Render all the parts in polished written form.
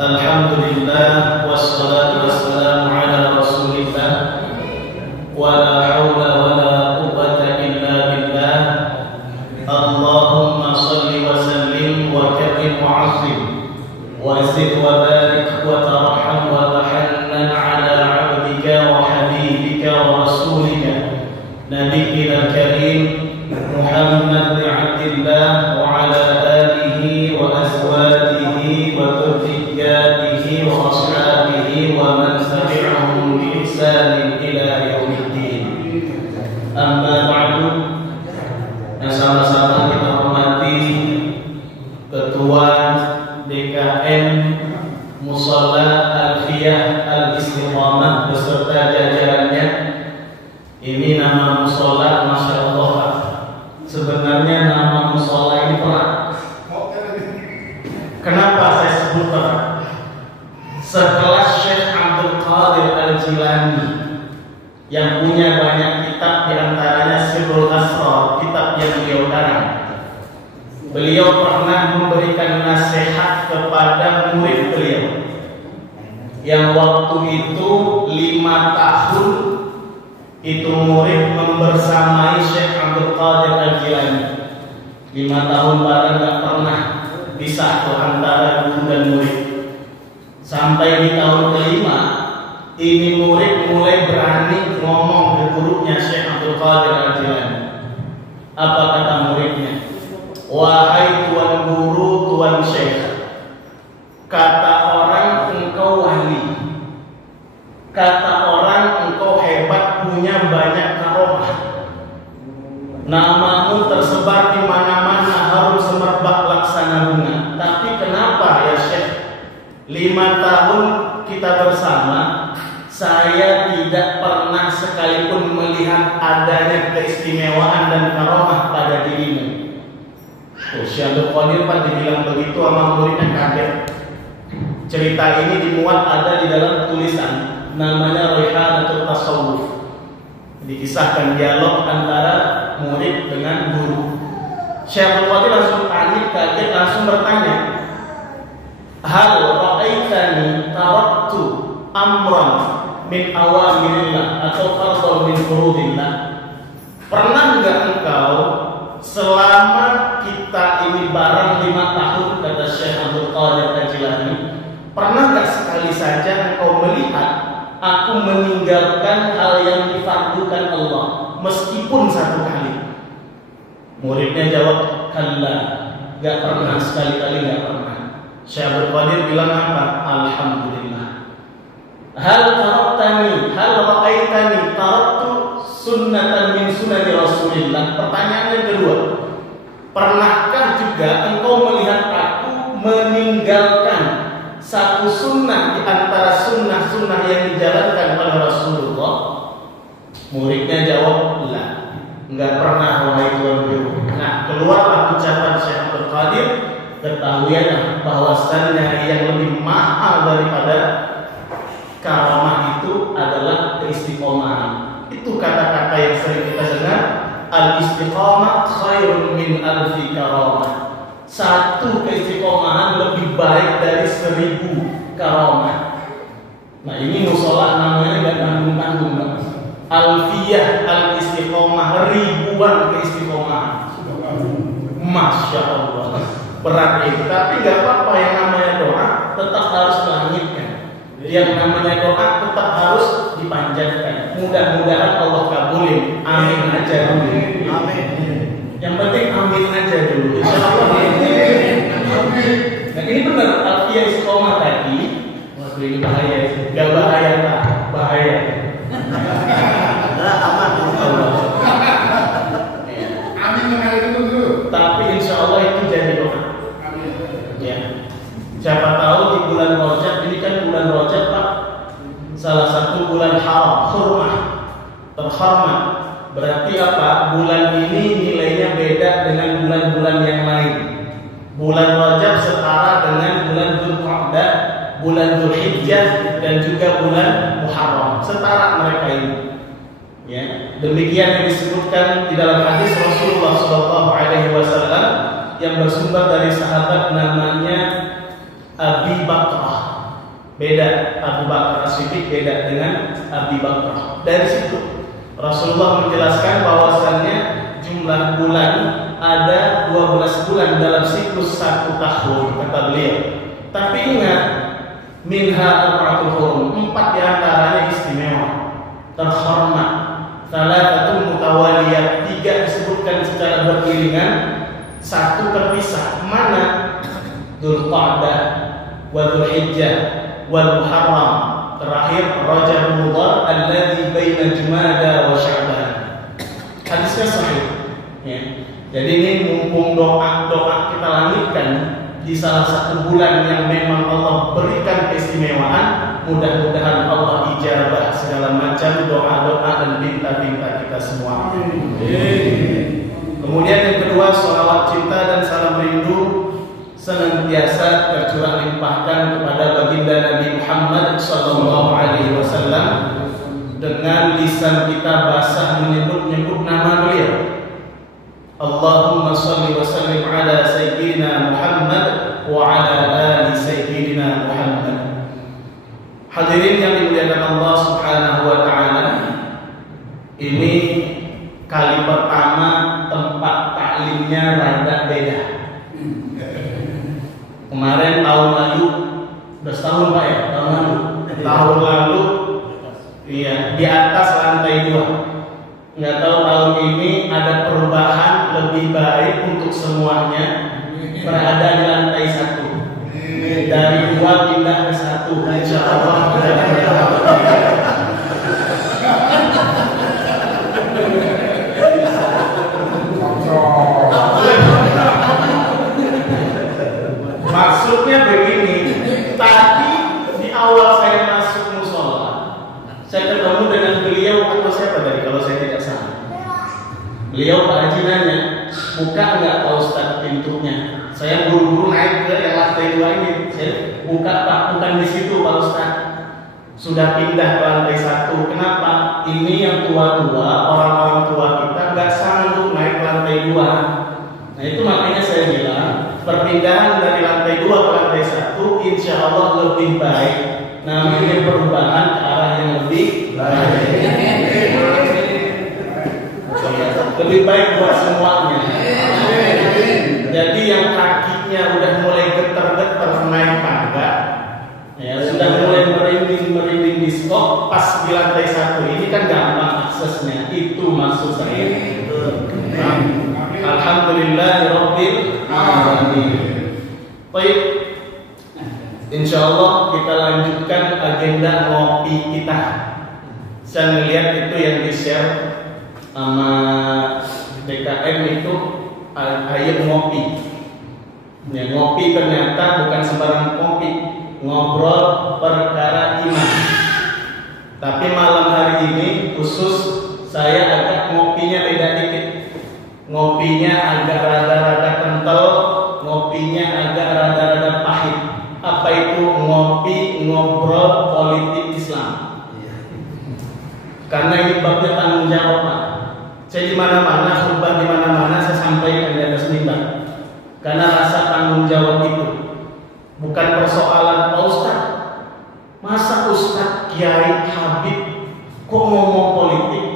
Alhamdulillah wassalatu wassalamu ala Rasulillah wa la haula wa la quwwata illa billah. Allahumma shalli wa sallim wa karim wa 'azzim wa zid wa barik wa tarham wa tahannan ala 'abdika wa habibika wa rasulika nabiyyina al-karim Muhammad bin Abdillah wa ala alihi wa azwajihi wa dhurriyyatihi wa ashabihi wa man tabi'ahum bi ihsan ila yaumiddin. Amma ba'du. Yang sama-sama kita hormati Ketua DKM Musalla Alfiyah Al-Istiqamah beserta jajarannya. Ini nama musalla, Masya Allah. Sebenarnya nama musalla ini perak. Kenapa saya sebut perak? Sekelas Syekh Abdul Qadir Al-Jilani yang punya banyak kitab, diantaranya Sirrul Asrar, kitab yang beliau karang. Beliau pernah memberikan nasihat kepada murid beliau yang waktu itu 5 tahun itu murid membersamai Syekh Abdul Qadir Al-Jilani. 5 tahun bareng gak pernah pisah antara guru dan murid. Sampai di tahun kelima ini murid mulai berani ngomong ke gurunya Syekh Abdul Qadir Al-Jilani. Apa kata muridnya? Wahai tuan guru, tuan Syekh, kata orang engkau wali, kata orang engkau hebat, punya banyak karomah, namamu tersebar di mana-mana, harum semerbak laksana bunga. Tapi kenapa ya Syekh, 5 tahun kita bersama, saya tidak pernah sekalipun melihat adanya keistimewaan dan karomah pada dirimu. Syekh Abdul Qadir Pak dibilang begitu sama muridnya kaget. Cerita ini dimuat ada di dalam tulisan namanya Rihanatul Tasawuf. Dikisahkan dialog antara murid dengan guru. Syekh Abdul Qadir langsung panik, kaget, langsung bertanya, hal ra'aitani taraktu amran min awamirillah atau fardhan min furudillah? Pernah enggak engkau selama kita ini bareng 5 tahun, kata Syekh Abdul Qadir Al-Jilani, pernah enggak sekali saja engkau melihat aku meninggalkan hal yang difardukan Allah meskipun 1 kali? Muridnya jawab, kalla, enggak pernah, sekali-kali enggak pernah. Syekh Abdul Qadir bilang apa? Alhamdulillah. Hal taraktani, hal ra'aitani taraktu sunnatan min sunani Rasulillah. Pertanyaan yang kedua, pernahkah juga engkau melihat aku meninggalkan satu sunnah di antara sunnah-sunnah yang dijalankan oleh Rasulullah? Muridnya jawab, la, enggak pernah, wahai tuan guru. Nah, keluarlah ucapan Syekh Abdul Qadir, ketahuilah bahwasannya yang lebih mahal daripada karamah itu adalah keistiqomahan. Itu kata-kata yang sering kita dengar, al-istiqamah khairun min alfi karamah. 1 keistiqomahan lebih baik dari 1000 karamah. Nah, ini musola namanya gak tanggung-tanggung, Bang. Alfiyah al-istiqamah, ribuan keistiqomahan. Masya Allah, berat itu. Tapi gak apa-apa, yang namanya doa tetap harus melanjutkan. Yang namanya doa tetap harus dipanjatkan. Mudah-mudahan Allah kabulin. Amin aja dulu. Amin. Yang penting amin aja dulu. Insyaallah. Amin. Nah, ini benar alfiyah istiqomah tadi. Waduh, ini bahaya. Gak bahaya tak? Bahaya. Nah, aman. Amin mengalir dulu. Tapi insyaallah itu jadi doa. Amin. Ya. Siapa tahu di bulan Rajab, ini kan bulan Rajab Pak, salah satu bulan haram, hurmah, terhormat. Berarti apa? Bulan ini nilainya beda dengan bulan-bulan yang lain. Bulan Rajab setara dengan bulan Dzulqa'dah, bulan Dzulhijjah, dan juga bulan Muharram. Setara mereka ini. Ya, demikian yang disebutkan di dalam hadis Rasulullah SAW yang bersumber dari sahabat namanya Abi Bakrah beda, Abu Bakar As-Siddiq beda dengan Abi Bakar. Dari situ Rasulullah menjelaskan bahwasannya jumlah bulan ada 12 bulan dalam siklus 1 tahun, kata beliau. Tapi ingat, minha arba'atul hurum, 4 diantaranya istimewa, terhormat. Thalathatun mutawaliyah, 3 disebutkan secara beriringan, 1 terpisah. Mana? Dzulqa'dah, wa Dzulhijjah, wal Muharram, terakhir Rajab Mudhar alladzi baina Jumada wa Sya'ban. Hadisnya sahih. Ya. Jadi ini mumpung doa kita langitkan di salah satu bulan yang memang Allah berikan keistimewaan, mudah-mudahan Allah ijabah segala macam doa-doa dan minta-minta kita semua. Kemudian yang kedua, sholawat cinta dan salam rindu senantiasa tercurah limpahkan kepada baginda Nabi Muhammad SAW, dengan lisan kita basah menyebut-nyebut nama beliau. Allahumma shalli wa sallim ala sayyidina Muhammad wa ala ali sayyidina Muhammad. Hadirin yang dimuliakan Allah Subhanahu wa taala, ini kali pertama tempat taklimnya rada beda. Kemarin tahun lalu, udah setahun Pak ya, tahun lalu, iya, di atas lantai 2. Nggak tahu tahun ini ada perubahan lebih baik untuk semuanya, berada di lantai 1. Dari 2 pindah ke 1, insya Allah. Maksudnya begini, tadi di awal saya masuk musola, saya ketemu dengan beliau atau siapa tadi kalau saya tidak salah. Beliau Pak Haji nanya, buka nggak Pak Ustadz pintunya? Saya buru-buru naik ke yang lantai 2 ini. Saya buka Pak, bukan di situ Pak Ustadz. Sudah pindah ke lantai 1. Kenapa? Ini yang tua-tua, orang-orang tua kita nggak sanggup naik ke lantai 2. Nah itu makanya saya bilang, perpindahan dari lantai 2 ke lantai 1 insya Allah lebih baik. Namanya perubahan ke arah yang lebih baik. Lebih baik buat semuanya. Jadi yang kakinya udah mulai getar-getar naik tangga, ya sudah mulai merinding di skop pas di lantai 1 ini kan gampang aksesnya. Itu maksud saya. Alhamdulillahirabbil alamin. Baik. Insyaallah kita lanjutkan agenda ngopi kita. Saya melihat itu yang di-share sama DKM itu air ngopi. Ya, ngopi ternyata bukan sembarang ngopi, ngobrol perkara iman. Tapi malam hari ini khusus saya agak ngopinya beda dikit. Ngopinya agak rada-rada kental, ngopinya agak rada-rada pahit. Apa itu ngopi ngobrol politik Islam? Karena ini babnya tanggung jawab Pak. Saya di mana-mana, khutbah di mana-mana saya sampaikan di atas mimbar. Karena rasa tanggung jawab itu bukan persoalan Pak Ustadz. Masa Ustadz, Kiai, Habib kok ngomong politik?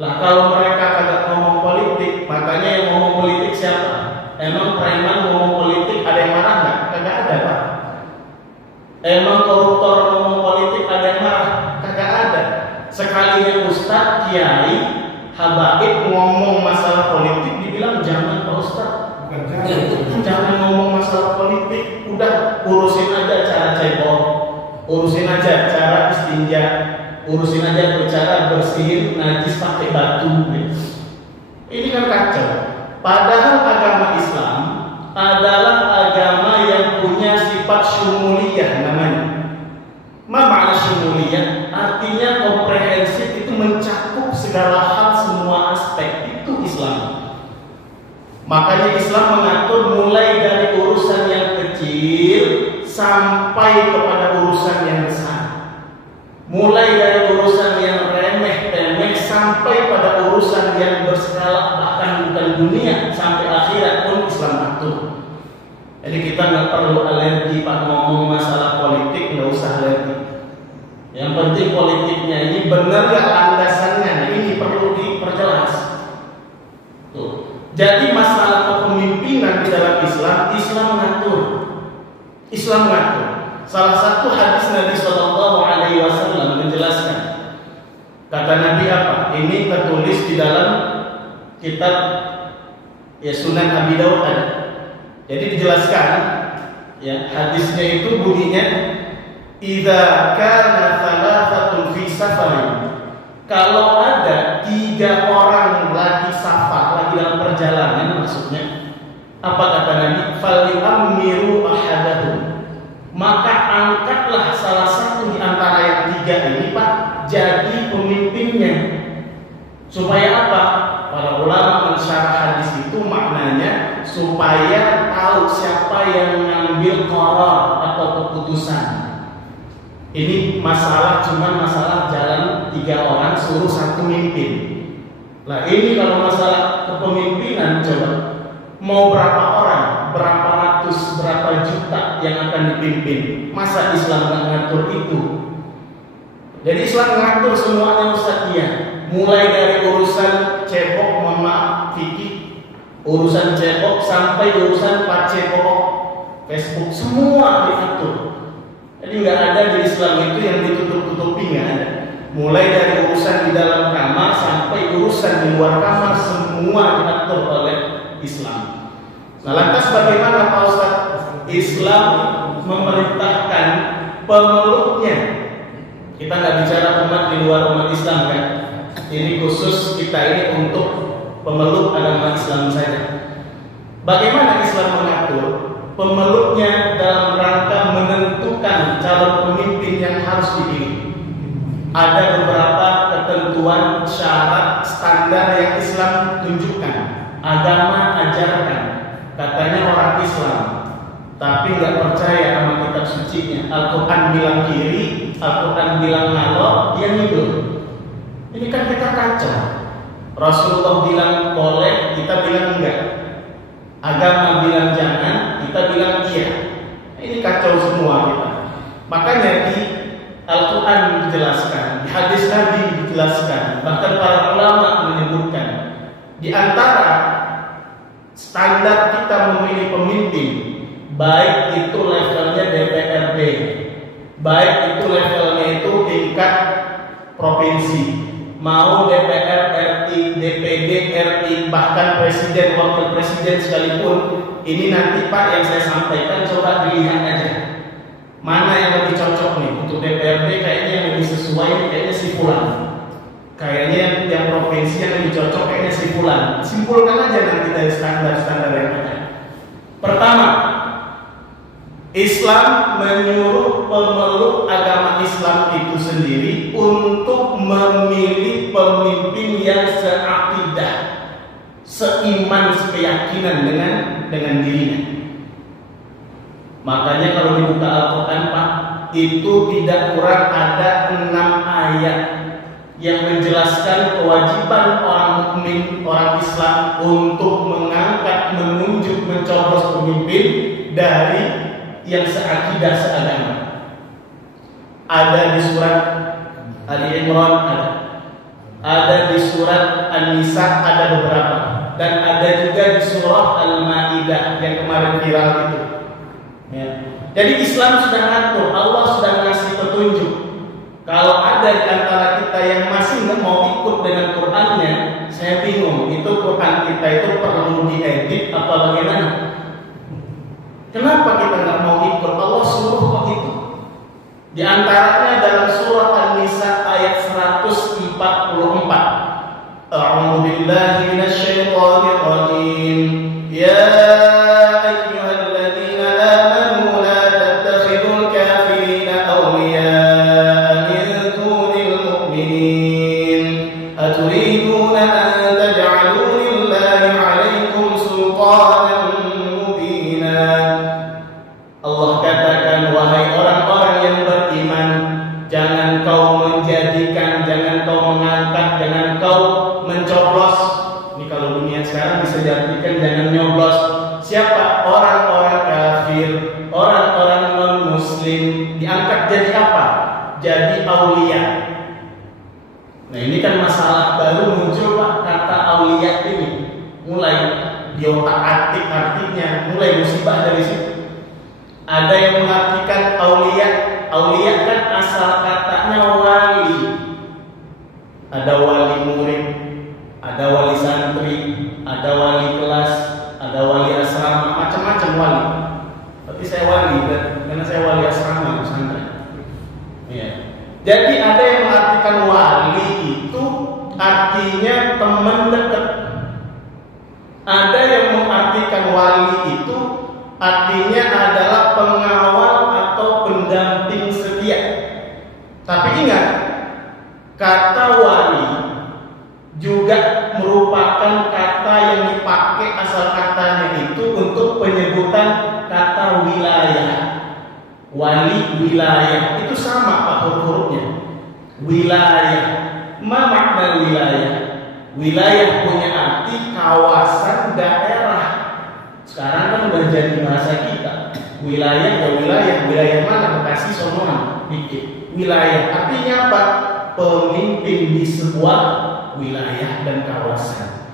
Lah kalau mereka kagak ngomong politik, makanya yang ngomong politik siapa? Emang preman ngomong politik ada yang marah nggak? Kagak ada Pak. Emang koruptor ngomong politik ada yang marah? Kagak ada. Sekalinya Ustadz, Kiai, Habaib ngomong masalah politik dibilang jangan Pak Ustadz. Jangan ngomong masalah politik. Udah urusin aja cara cebol, urusin aja cara istinja, urusin aja cara bersihin najis pakai batu. Ini kan kacau. Padahal agama Islam adalah agama yang punya sifat syumuliyah namanya. Makna syumuliyah artinya komprehensif, itu mencakup segala hal, semua aspek. Itu Islam. Makanya Islam mengatur mulai dari urusan yang kecil sampai kepada urusan yang besar. Mulai dari urusan yang remeh-temeh sampai pada urusan yang berskala bahkan bukan dunia sampai akhirat pun Islam atur. Jadi kita nggak perlu alergi Pak ngomong masalah politik, nggak usah alergi. mengatur. Salah satu hadis Nabi Shallallahu Alaihi Wasallam menjelaskan. Kata Nabi apa? Ini tertulis di dalam kitab ya Sunan Abi Daud ada. Jadi dijelaskan ya hadisnya itu bunyinya idza kana thalathatun fi safarin. Kalau ada 3 orang lagi safar, lagi dalam perjalanan maksudnya. Apa kata Nabi? Falyu'ammiru ahadahum. Maka angkatlah salah satu di antara yang 3 ini, Pak, jadi pemimpinnya. Supaya apa? Para ulama mensyarah hadis itu maknanya supaya tahu siapa yang mengambil qarar atau keputusan. Ini cuman masalah jalan 3 orang suruh satu mimpin. Nah ini kalau masalah kepemimpinan coba mau berapa orang, berapa ratus, berapa juta yang akan dipimpin. Masa Islam nggak ngatur itu? Jadi Islam ngatur semuanya Ustaz ya. Mulai dari urusan cebok, mohon maaf, fikih, urusan cebok sampai urusan pacebok, Facebook, semua diatur. Jadi nggak ada di Islam itu yang ditutup-tutupi, nggak ada. Mulai dari urusan di dalam kamar sampai urusan di luar kamar, semua diatur oleh Islam. Nah lantas bagaimana Pak Ustaz? Islam memerintahkan pemeluknya. Kita nggak bicara umat di luar umat Islam kan? Ini khusus kita ini untuk pemeluk agama Islam saja. Bagaimana Islam mengatur? Pemeluknya dalam rangka menentukan calon pemimpin yang harus dipilih. Ada beberapa ketentuan, syarat, standar yang Islam tunjukkan, agama ajarkan. Katanya orang Islam, tapi nggak percaya sama kitab sucinya. Al-Quran bilang kiri, Al-Quran bilang ngalor, dia ngidul. Ini kan kita kacau. Rasulullah bilang boleh, kita bilang enggak. Agama bilang jangan, kita bilang iya. Ini kacau semua kita. Makanya di Al-Quran dijelaskan, di hadis Nabi dijelaskan, bahkan para ulama menyebutkan di antara standar kita memilih pemimpin, baik itu levelnya DPRD, baik itu levelnya itu tingkat provinsi, mau DPR RI, DPD RI, bahkan presiden, wakil presiden sekalipun. Ini nanti Pak yang saya sampaikan coba dilihat aja mana yang lebih cocok nih untuk DPRD. Kayaknya yang lebih sesuai nih, kayaknya si fulan. Kayaknya yang provinsi yang lebih cocok kayaknya si fulan. Simpulkan aja nanti dari standar-standar yang ada. Pertama, Islam menyuruh pemeluk agama Islam itu sendiri untuk memilih pemimpin yang seakidah, seiman, sekeyakinan dengan dirinya. Makanya kalau dibuka Al-Quran Pak, itu tidak kurang ada 6 ayat yang menjelaskan kewajiban orang mukmin, orang Islam untuk mengangkat, menunjuk, mencoblos pemimpin dari yang seakidah, seagama. Ada di surat Ali Imran, ada di surat An-Nisa, ada beberapa, dan ada juga di surah Al-Maidah yang kemarin viral itu. Ya. Jadi Islam sudah ngatur, Allah sudah ngasih petunjuk. Kalau ada di antara kita yang masih nggak mau ikut dengan Qurannya, saya bingung. Itu Quran kita itu perlu diedit apa bagaimana? Kenapa kita nggak mau ikut? Allah suruh kok itu. Di antaranya dalam surah An-Nisa ayat 144. A'udzu billahi minasyaitonir rajim. Ya ayyuhalladzina amanu la tattakhidul kafirina awliya'a min dunil mu'minin. Aturiduna an taj'alu lillahi 'alaikum sultanan. Allah katakan, wahai orang-orang yang beriman, jangan kau menjadikan, jangan kau mengangkat, jangan kau mencoblos. Ini kalau dunia sekarang bisa diartikan jangan nyoblos. Siapa? Orang-orang kafir, orang-orang non-muslim. Diangkat jadi apa? Jadi aulia. Nah ini kan masalah baru muncul Pak, kata aulia ini. Mulai di otak-atik artinya, mulai musibah dari situ. Ada yang mengartikan Aulia kan asal katanya wali. Ada wali murid, ada wali santri, ada wali kelas, ada wali asrama, macam-macam wali. Tapi saya wali karena saya wali asrama pesantren. Ya. Jadi ada yang mengartikan wali itu artinya teman dekat. Ada yang mengartikan wali itu artinya adalah pengawal atau pendamping setia. Tapi ingat, kata wali juga merupakan kata yang dipakai asal katanya itu untuk penyebutan kata wilayah. Wali wilayah itu sama Pak huruf-hurufnya. Wilayah. Ma makna wilayah? Wilayah punya arti kawasan daerah. Sekarang kan udah jadi bahasa kita. Wilayah ya wilayah mana? Bekasi sonoan dikit. Wilayah artinya apa? Pemimpin di sebuah wilayah dan kawasan.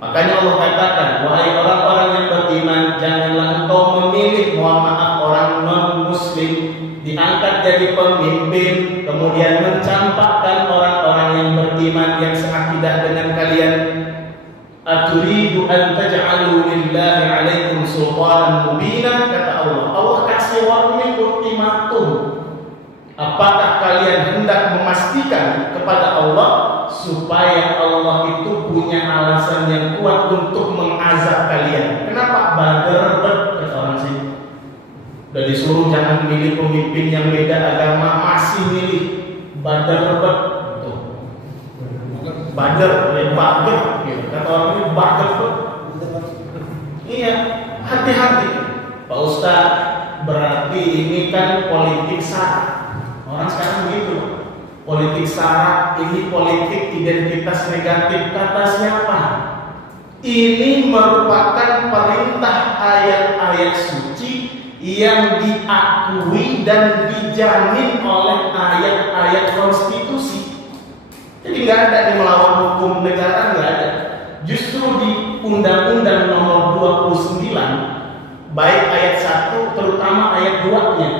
Makanya Allah katakan, wahai orang-orang yang beriman, janganlah engkau memilih, mohon maaf, orang non-muslim diangkat jadi pemimpin, kemudian mencampakkan orang-orang yang beriman yang seakidah dengan kalian. Aturidu an taj'alu lillahi 'alaikum sultanan mubina, kata Allah. Allah kasih warning ultimatum. Apakah kalian hendak memastikan kepada Allah supaya Allah itu punya alasan yang kuat untuk mengazab kalian? Kenapa? Bader-ber kata orang sih. Udah disuruh jangan milih pemimpin yang beda agama, masih milih. Bader-ber. Bader, bader, gitu. Kata orang ini bader. Iya, hati-hati. Pak Ustadz, berarti ini kan politik sara. Orang sekarang begitu. Politik sara, ini politik identitas negatif. Kata siapa? Ini merupakan perintah ayat-ayat suci yang diakui dan dijamin oleh ayat-ayat konstitusi. Jadi nggak ada yang melawan hukum negara, nggak ada. Justru di Undang-Undang Nomor 29, baik ayat 1 terutama ayat 2-nya,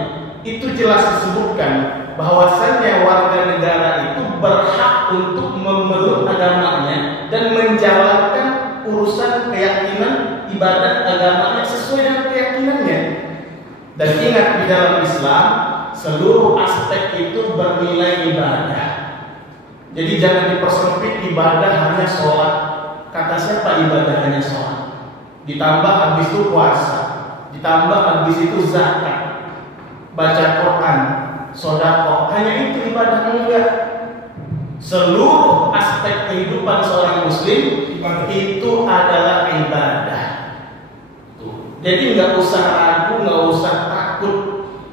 itu jelas disebutkan bahwasannya warga negara itu berhak untuk memeluk agamanya dan menjalankan urusan keyakinan ibadah agamanya sesuai dengan keyakinannya. Dan ingat, di dalam Islam seluruh aspek itu bernilai ibadah. Jadi jangan dipersempit ibadah hanya sholat. Kata siapa ibadah hanya sholat? Ditambah habis itu puasa, ditambah habis itu zakat, baca Quran, sedekah, hanya itu ibadah? Enggak. Seluruh aspek kehidupan seorang muslim itu adalah ibadah. Jadi nggak usah ragu, nggak usah takut.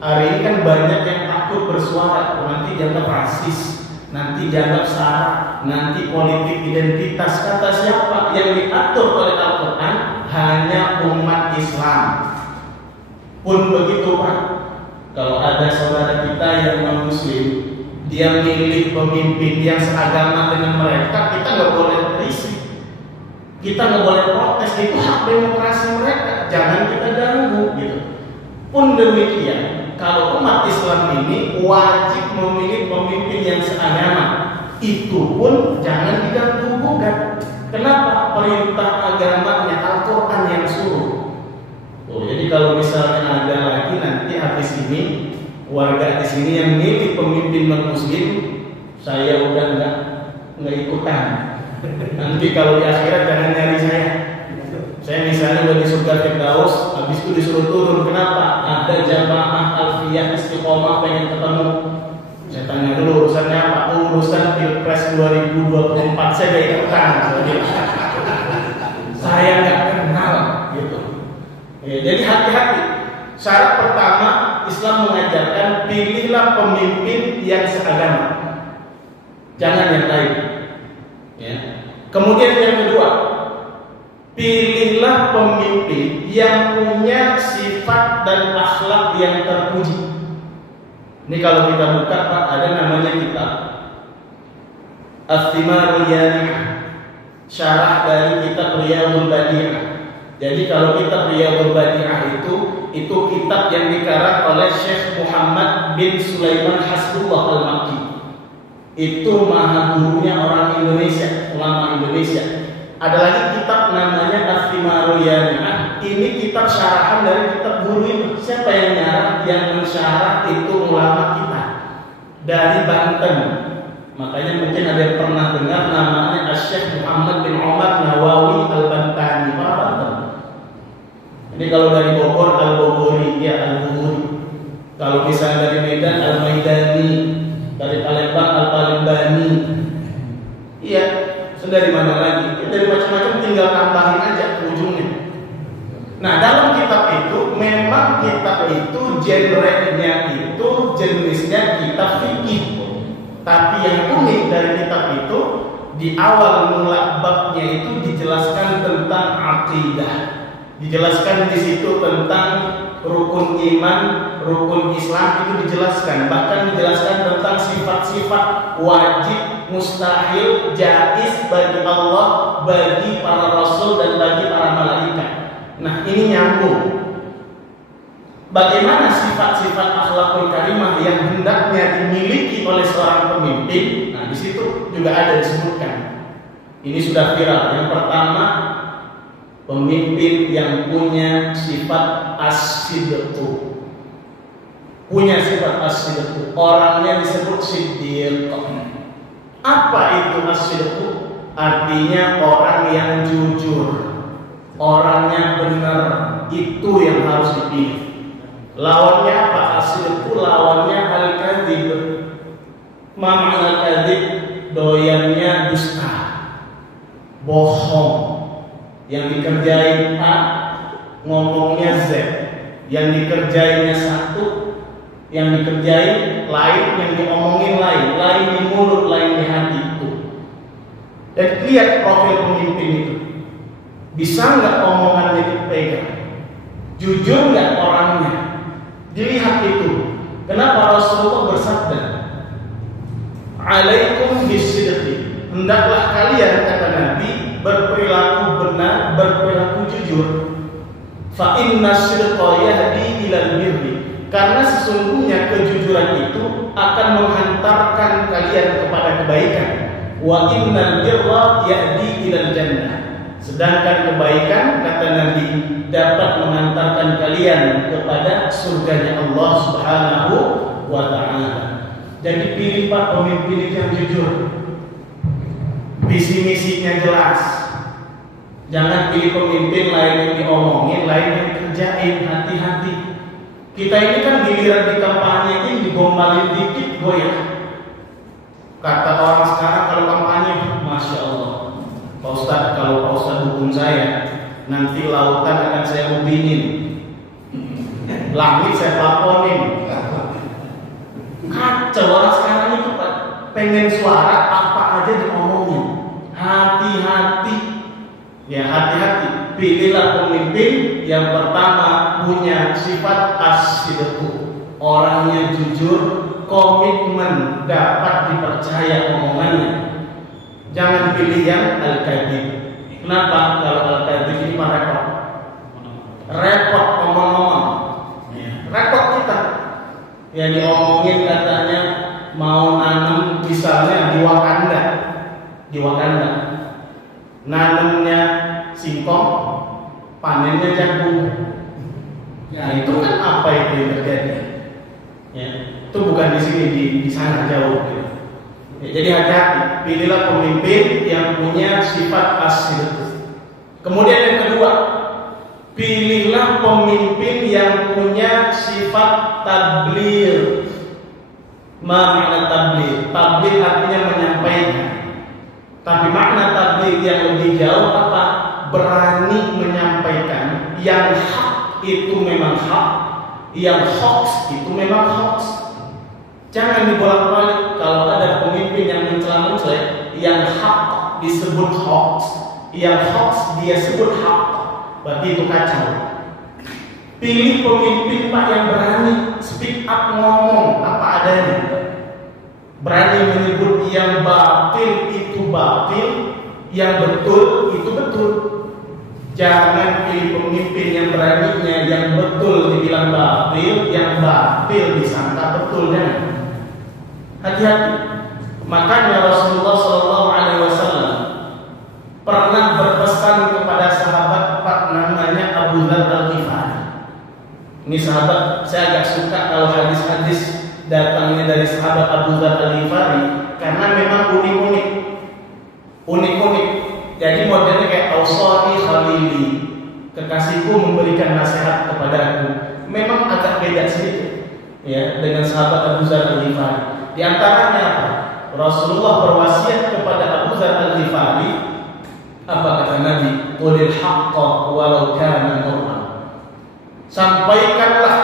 Hari ini kan banyak yang takut bersuara, nanti dianggap rasis, nanti dianggap sara, nanti politik identitas. Kata siapa? Yang diatur oleh Al-Quran hanya umat Islam. Pun begitu Pak. Kalau ada saudara kita yang non-muslim, dia milih pemimpin yang seagama dengan mereka, kita nggak boleh risih, kita nggak boleh protes. Itu hak demokrasi mereka, jangan kita ganggu gitu. Pun demikian, kalau umat Islam ini wajib memilih pemimpin yang seagama, itu pun jangan diganggu-gugat. Kenapa? Perintah agamanya Al-Quran yang suruh. Jadi kalau misalnya ada lagi nanti habis ini warga di sini yang milih pemimpin non-muslim, saya udah nggak ikutan. Nanti kalau di akhirat jangan nyari saya. Saya misalnya udah di surga Firdaus, habis itu disuruh turun. Kenapa? Ada jamaah Alfiyah Istiqomah pengen ketemu. Saya tanya dulu urusannya apa? Urusan Pilpres 2024 saya gak ikutan. Saya nggak kenal gitu. Ya, jadi hati-hati. Syarat pertama, Islam mengajarkan pilihlah pemimpin yang seagama, jangan yang lain. Ya. Kemudian yang kedua, pilihlah pemimpin yang punya sifat dan akhlak yang terpuji. Ini kalau kita buka Pak, ada namanya kitab As-Thimarul Yani'ah, syarah dari kitab Riyadhul Badi'ah. Jadi kalau kitab Riyadhul Badi'ah itu kitab yang dikarang oleh Syekh Muhammad bin Sulaiman Hasbullah Al-Makki. Itu maha gurunya orang Indonesia, ulama Indonesia. Ada lagi kitab namanya As-Thimarul Yami'ah. Ini kitab syarahan dari kitab guru itu. Siapa yang nyarah? Yang mensyarah itu ulama kita dari Banten. Makanya mungkin ada yang pernah dengar namanya Syekh Muhammad bin Umar Nawawi Al-Bantani, orang Banten. Ini kalau dari Bogor Al-Bogori, ya Al-Bogori. Kalau misalnya dari Medan Al-Maidani, dari Palembang Al-Palembani. Iya, dari mana lagi? Dari macam-macam, tinggal tambahin aja ke ujungnya. Nah, dalam kitab itu memang kitab itu genre-nya itu jenisnya kitab fikih. Tapi yang unik dari kitab itu di awal mula babnya itu dijelaskan tentang akidah. Dijelaskan di situ tentang rukun iman, rukun Islam itu dijelaskan. Bahkan dijelaskan tentang sifat-sifat wajib, mustahil, jaiz bagi Allah, bagi para rasul dan bagi para malaikat. Nah, ini nyambung. Bagaimana sifat-sifat akhlakul karimah yang hendaknya dimiliki oleh seorang pemimpin? Nah, di situ juga ada disebutkan. Ini sudah viral. Yang pertama, pemimpin yang punya sifat as-sidqu. Punya sifat as-sidqu. Orangnya disebut siddiq. Apa itu as-sidqu? Artinya orang yang jujur, orangnya benar. Itu yang harus dipilih. Lawannya apa? As-sidqu lawannya al-kadzib. Ma ma'na al-kadzib? Doyannya dusta, bohong. Yang dikerjain A, ngomongnya Z. Yang dikerjainnya satu, yang dikerjain lain, yang diomongin lain. Lain di mulut, lain di hati itu. Dan lihat profil pemimpin itu. Bisa nggak omongannya dipegang? Jujur nggak orangnya? Dilihat itu. Kenapa Rasulullah bersabda, "Alaikum bisidqi." Hendaklah kalian, kata Nabi, berperilaku benar, berperilaku jujur. Fa inna sidqa yahdi ilal birri. Karena sesungguhnya kejujuran itu akan menghantarkan kalian kepada kebaikan. Wa innal birra yahdi ilal jannah. Sedangkan kebaikan, kata Nabi, dapat mengantarkan kalian kepada surganya Allah Subhanahu wa ta'ala. Jadi pilih Pak pemimpin yang jujur. Visi misinya jelas. Jangan pilih pemimpin lain yang diomongin, lain yang dikerjain. Hati-hati. Kita ini kan giliran di kampanye ini digombalin dikit goyah. Kata orang sekarang kalau kampanye, Masya Allah, Pak Ustadz, kalau Pak Ustadz dukung saya, nanti lautan akan saya ubinin, langit saya plafonin. Kacau orang sekarang itu Pak, pengen suara apa aja diomongin. Hati-hati, ya hati-hati. Pilihlah pemimpin yang pertama punya sifat as-sidqu, orangnya jujur, komitmen, dapat dipercaya omongannya. Jangan pilih yang al-kadzib. Kenapa? Kalau al-kadzib ini mah repot. Repot ngomong-ngomong. Repot kita. Yang diomongin katanya mau nanam misalnya di Wakanda. Di Wakanda. Nanamnya singkong, panennya jagung. Ya, itu kan apa itu yang terjadi? Ya, itu bukan di sini, di sana jauh. Gitu. Ya, jadi hati-hati, pilihlah pemimpin yang punya sifat as-sidq. Kemudian yang kedua, pilihlah pemimpin yang punya sifat tabligh. Ma makna tabligh? Tabligh artinya menyampaikan. Tapi makna tabligh yang lebih jauh apa? Berani menyampaikan yang hak itu memang hak, yang hoax itu memang hoax. Jangan dibolak-balik. Kalau ada pemimpin yang mencela-mencela, yang hak disebut hoax, yang hoax dia sebut hak, berarti itu kacau. Pilih pemimpin Pak yang berani speak up, ngomong apa adanya, berani menyebut yang batil itu batil, yang betul itu betul. Jangan pilih pemimpin yang beraninya yang betul dibilang batil, yang batil disangka betul, jangan. Hati-hati. Makanya Rasulullah SAW pernah berpesan kepada sahabat namanya Abu Dzar Al-Ghifari. Ini sahabat, saya agak suka kalau hadis-hadis datangnya dari sahabat Abu Dzar Al-Ghifari karena memang unik-unik. Jadi modelnya kayak Ausati Khalili, kekasihku memberikan nasihat kepadaku. Memang agak beda sedikit ya dengan sahabat Abu Dzar Al-Ghifari. Di antaranya apa? Rasulullah berwasiat kepada Abu Dzar Al-Ghifari, apa kata Nabi? Qulil haqqa walau kana murran. Sampaikanlah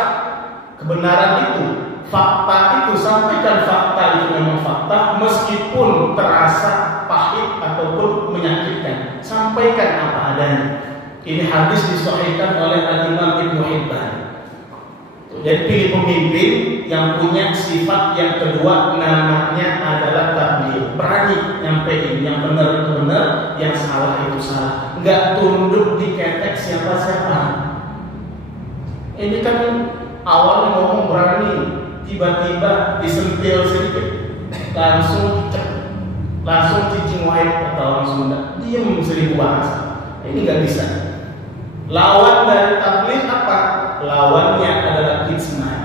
kebenaran itu, fakta itu, sampaikan fakta itu memang fakta meskipun terasa pahit ataupun menyakitkan. Sampaikan apa adanya. Ini hadis disahihkan oleh Al-Imam Ibnu Hibban. Jadi pilih pemimpin yang punya sifat yang kedua, namanya adalah tabligh. Berani nyampein yang benar itu benar, yang salah itu salah. Enggak tunduk di ketek siapa-siapa. Ini kan awalnya ngomong berani, tiba-tiba disentil sedikit, langsung cicing wahid kata orang Sunda, diam 1000 bahasa. Ini nggak bisa. Lawan dari tabligh apa? Lawannya adalah kitman.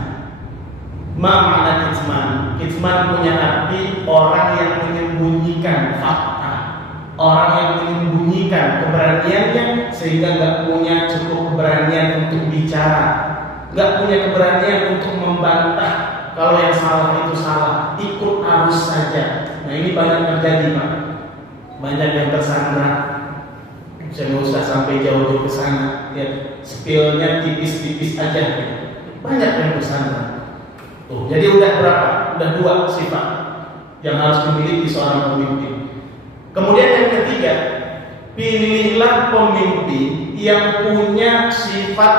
Ma makna kitman? Kitman punya arti orang yang menyembunyikan fakta, orang yang menyembunyikan keberaniannya sehingga nggak punya cukup keberanian untuk bicara, nggak punya keberanian untuk membantah kalau yang salah itu salah, ikut arus saja. Nah ini banyak terjadi Pak, banyak yang tersandra. Saya nggak usah sampai jauh-jauh ke sana, ya spillnya tipis-tipis aja, banyak yang tersandra. Tuh, jadi udah berapa? Udah 2 sifat yang harus dimiliki seorang pemimpin. Kemudian yang ketiga, pilihlah pemimpin yang punya sifat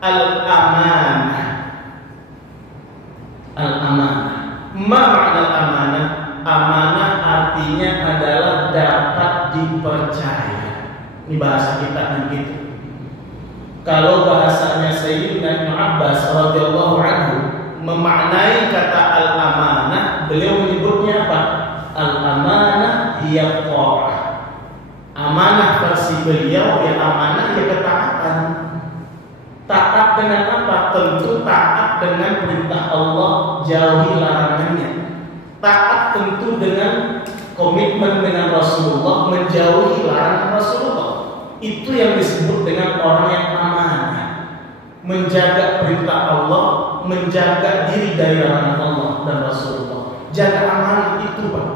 al-amanah. Al-amanah. Ma makna al-amanah? Amanah artinya adalah dapat dipercaya. Ini bahasa kita begitu. Kalau bahasanya Sayyidina Ibnu Abbas radhiyallahu anhu memaknai kata al-amanah, beliau menyebutnya apa? Al-amanah hiya ta'ah. Amanah versi beliau ya amanah ya ketaatan. Taat dengan apa? Tentu taat dengan perintah Allah, jauhi larangannya. Taat tentu dengan komitmen dengan Rasulullah, menjauhi larangan Rasulullah. Itu yang disebut dengan orang yang amanah. Menjaga perintah Allah, menjaga diri dari larangan Allah dan Rasulullah. Jaga amanah itu Pak.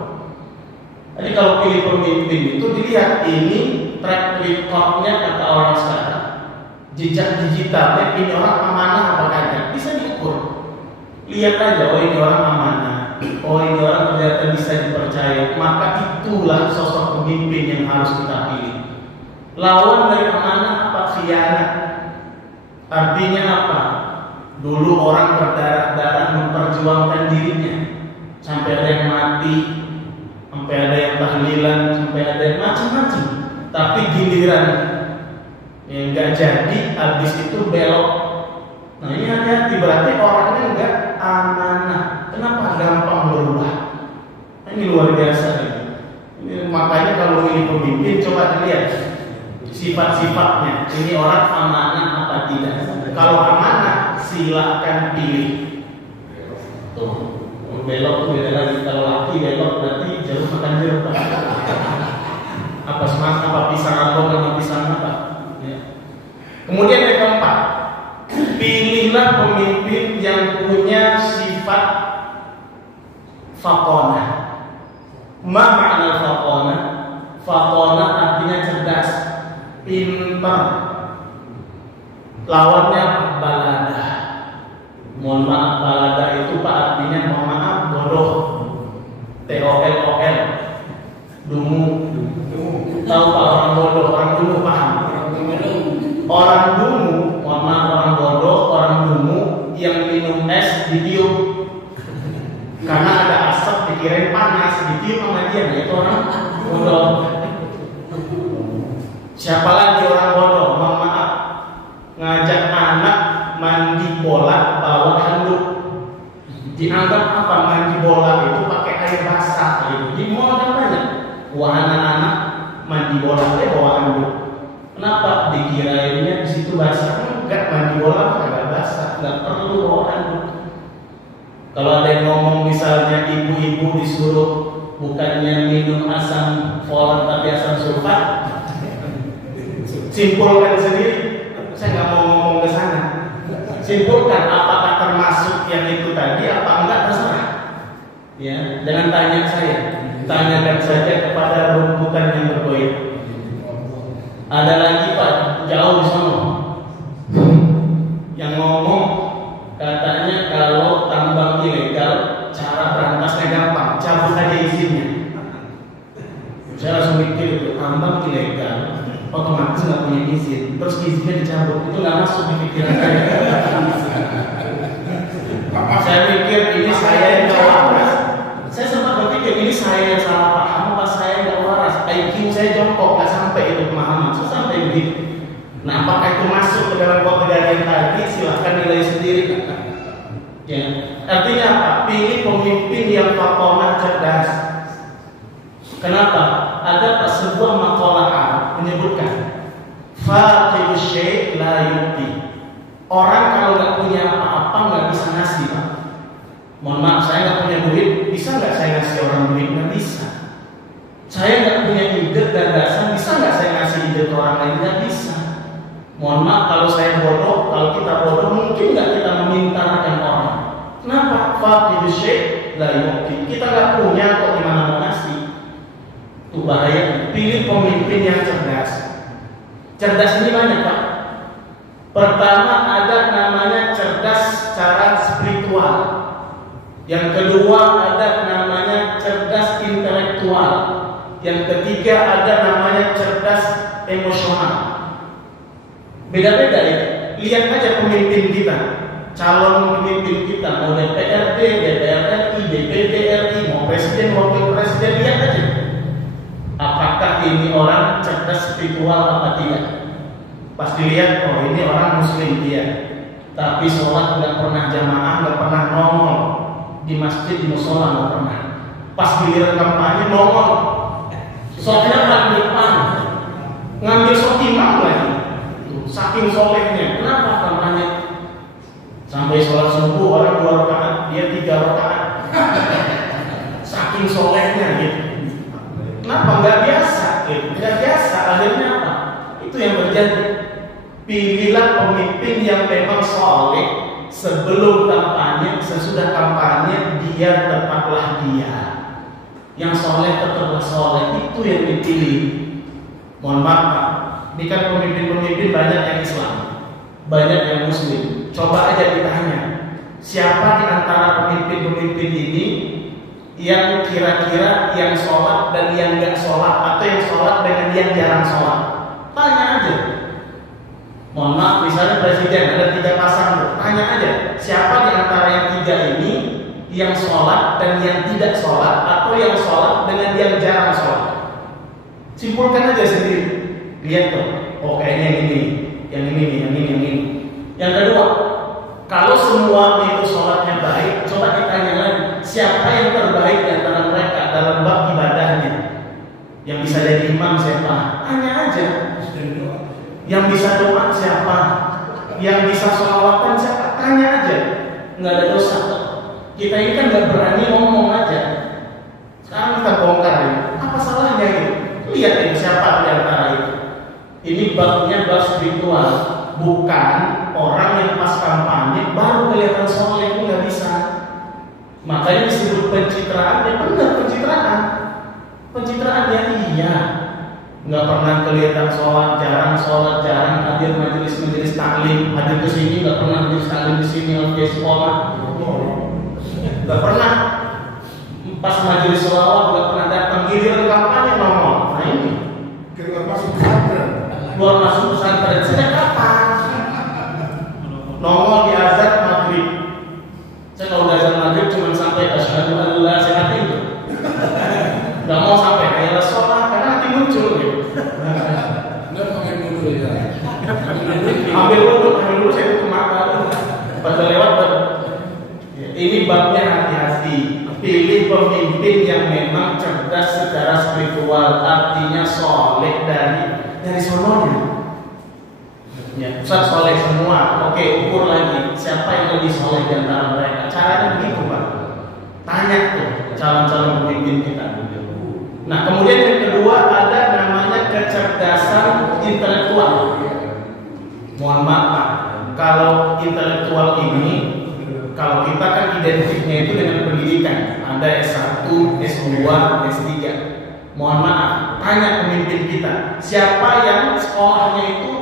Jadi kalau pilih pemimpin itu dilihat ini track recordnya kata orang sekarang, jejak digitalnya, ini orang amanah apa kagak, bisa diukur. Lihat aja, oh ini orang amanah, oh ini orang ternyata bisa dipercaya, maka itulah sosok pemimpin yang harus kita pilih. Lawan dari amanah apa? Khianat. Artinya apa? Dulu orang berdarah-darah memperjuangkan dirinya sampai ada yang mati, sampai ada yang tahlilan, sampai ada yang macam-macam. Tapi giliran yang nggak jadi, habis itu belok. Nah ini hati-hati, berarti orangnya nggak amanah. Kenapa gampang berubah? Nah, ini luar biasa nih. Ini makanya kalau ini pemimpin coba dilihat sifat-sifatnya. Ini orang amanah apa tidak? Kalau amanah silakan pilih. Tuh. Belok tuh beda lagi. Kalau laki belok berarti jauh makan jeruk. Apa semas, apa pisang atau apa pisang apa? Ya. Kemudian yang keempat, pilihlah pemimpin yang punya sifat fatonah. Ma makna fatonah? Fatonah artinya cerdas, pintar. Lawannya balada. Mohon maaf, balada itu Pak artinya mohon maaf bodoh. TOL, dungu. Tahu Pak orang bodoh, orang dungu paham? Orang dungu, mohon maaf orang bodoh, orang dungu yang minum es ditiup. Karena ada asap dikirain panas, ditiup sama dia, itu orang bodoh. Siapa lagi orang bola bawa handuk. Dianggap apa? Mandi bola itu pakai air basah gitu. Di mall kan banyak. Wah, anak-anak mandi bola bawa handuk. Kenapa? Dikirainnya di situ basah. Enggak, mandi bola agak basah, enggak perlu bawa handuk. Kalau ada yang ngomong misalnya ibu-ibu disuruh bukannya minum asam folat tapi asam sulfat, simpulkan sendiri. Saya nggak mau ngomong ke sana. Simpulkan apakah termasuk yang itu tadi apa enggak, terserah. Ya, jangan tanya saya. Tanyakan saja kepada rumpukan yang bergoyang. Ada lagi Pak, jauh di sana yang ngomong katanya kalau tambang ilegal cara berantasnya gampang, cabut aja izinnya. Saya langsung mikir itu tambang ilegal otomatis nggak punya izin, terus izinnya dicabut, itu nggak masuk di pikiran saya. Saya mikir ini saya yang nggak waras. Saya sempat berpikir ini saya yang salah paham apa saya nggak waras. IQ saya jongkok nggak sampai itu pemahaman, saya sampai begitu. Nah, apakah itu masuk ke dalam kategori tadi? Silahkan nilai sendiri. Ya, artinya apa? Pilih pemimpin yang fatonah cerdas. Kenapa? Ada sebuah makalah menyebutkan faqidus syai' la yu'ti. Orang kalau nggak punya apa-apa nggak bisa ngasih, Pak. Mohon maaf, saya nggak punya duit, bisa nggak saya ngasih orang duit? Nggak bisa. Saya nggak punya ide gagasan, bisa nggak saya ngasih ide ke orang lain? Nggak bisa. Mohon maaf kalau saya bodoh, kalau kita bodoh mungkin nggak kita memintakan orang. Kenapa? Faqidus syai' la yu'ti. Kita nggak punya kok gimana mau ngasih? Itu bahaya. Pilih pemimpin yang cerdas. Cerdas ini banyak, Pak. Pertama ada namanya cerdas secara spiritual. Yang kedua ada namanya cerdas intelektual. Yang ketiga ada namanya cerdas emosional. Beda-beda ya. Lihat aja pemimpin kita, calon pemimpin kita, mau DPRD, DPR RI, DPD RI, mau presiden, wakil presiden, lihat aja. Apakah ini orang cerdas spiritual apa tidak? Pasti lihat, oh ini orang muslim dia, tapi sholat nggak pernah jamaah, nggak pernah nongol di masjid, di musola nggak pernah. Pas giliran kampanye nongol, sholatnya paling depan, ngambil shot imam lagi, saking solehnya. Kenapa kampanye? Sampai sholat subuh orang 2 rakaat, dia 3 rakaat, saking solehnya gitu. Kenapa? Nggak biasa, gitu. Nggak biasa. Akhirnya apa? Itu yang terjadi. Pilihlah pemimpin yang memang soleh sebelum kampanye, sesudah kampanye dia tetaplah dia. Yang soleh tetaplah soleh, itu yang dipilih. Mohon maaf, Pak. Ini kan pemimpin-pemimpin banyak yang Islam, banyak yang Muslim. Coba aja ditanya, siapa di antara pemimpin-pemimpin ini yang kira-kira yang sholat dan yang nggak sholat, atau yang sholat dengan yang jarang sholat? Tanya aja. Mohon maaf, misalnya presiden ada 3 pasang, tanya aja siapa di antara yang 3 ini yang sholat dan yang tidak sholat, atau yang sholat dengan yang jarang sholat. Simpulkan aja sendiri. Lihat tuh, oh kayaknya yang ini, yang ini, yang ini, yang ini. Yang kedua, kalau semua itu sholatnya baik, coba ditanya lagi, siapa yang terbaik di antara mereka dalam bab ibadahnya? Yang bisa jadi imam siapa? Tanya aja. Yang bisa doa siapa? Yang bisa sholawatan siapa? Tanya aja. Nggak ada dosa. Kita ini kan nggak berani ngomong aja. Sekarang kita bongkar ini. Apa salahnya itu? Lihat ini siapa di antara itu. Ini babnya bab spiritual, bukan orang yang pas kampanye baru kelihatan soleh, itu nggak bisa. Makanya disebut pencitraan, ya benar pencitraan. Pencitraan ya iya. Nggak pernah kelihatan sholat, jarang hadir majelis taklim, hadir ke sini nggak pernah majelis taklim di sini di sekolah, nggak pernah. Pas majelis sholawat nggak pernah datang, giliran kampanye ngomong. Nah ini keluar masuk pesantren sejak kapan? Nongol di azan maghrib. Saya kalau azan maghrib cuma sampai asyhadu an la ilaha illallah. Nggak mau sampai kayak sholat karena nanti muncul gitu. Ambil dulu saya itu mata. Padahal babnya hati-hati. Pilih pemimpin yang memang cerdas secara spiritual, artinya soleh dari sononya. Ya, Ustaz soleh semua. Oke, ukur lagi siapa yang lebih soleh di antara mereka. Caranya begitu, Pak. Tanya tuh calon-calon pemimpin kita. Nah, kemudian yang kedua ada namanya kecerdasan intelektual. Mohon maaf, Pak. Kalau intelektual ini, kalau kita kan identiknya itu dengan pendidikan. Ada S1, S2, S3. Mohon maaf, tanya pemimpin kita, siapa yang sekolahnya itu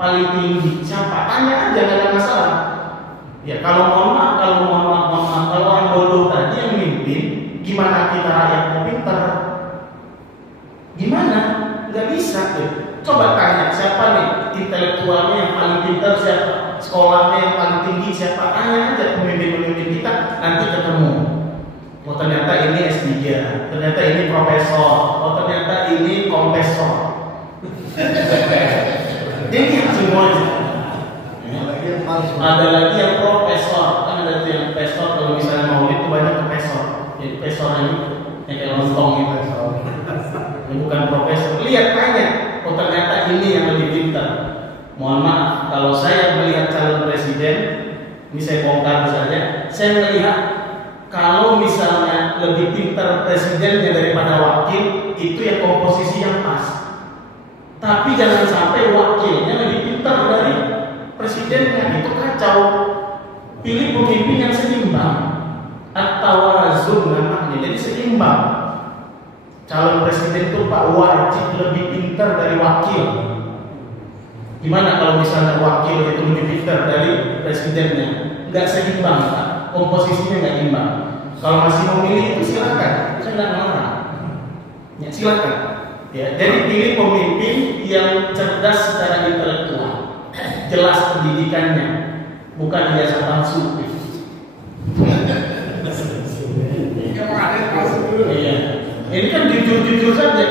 paling tinggi? Siapa? Tanya aja, nggak ada masalah. Ya, kalau mohon maaf, kalau orang bodoh tadi yang mimpin, gimana kita rakyat mau pintar? Gimana? Nggak bisa tuh. Coba tanya siapa nih intelektualnya yang paling pintar, siapa sekolahnya yang paling tinggi, siapa? Tanya aja pemimpin-pemimpin kita, nanti ketemu. Oh ternyata ini S3, ternyata ini profesor, oh ternyata ini kompesor. Ini semuanya. Ada lagi yang profesor, kan ada yang profesor. Kalau misalnya maulid itu banyak profesor. Jadi profesor ini yang kayak lontong gitu. Ini bukan profesor. Lihat tanya, oh ternyata ini yang lebih pintar. Mohon maaf, kalau saya melihat calon presiden, ini saya bongkar saja. Saya melihat kalau misalnya lebih pintar presidennya daripada wakil, itu yang komposisi yang pas. Tapi jangan sampai wakilnya lebih pintar dari presidennya, itu kacau. Pilih pemimpin yang seimbang, at-tawazun namanya, jadi seimbang. Calon presiden itu Pak wajib lebih pintar dari wakil. Gimana kalau misalnya wakil itu lebih pintar dari presidennya? Nggak seimbang, Pak. Komposisinya nggak imbang. Kalau masih memilih itu silakan, saya nggak marah. Ya, silakan. Ya, jadi pilih pemimpin yang cerdas secara intelektual, jelas pendidikannya, bukan ijazah palsu. Iya. Ini kan jujur-jujur saja.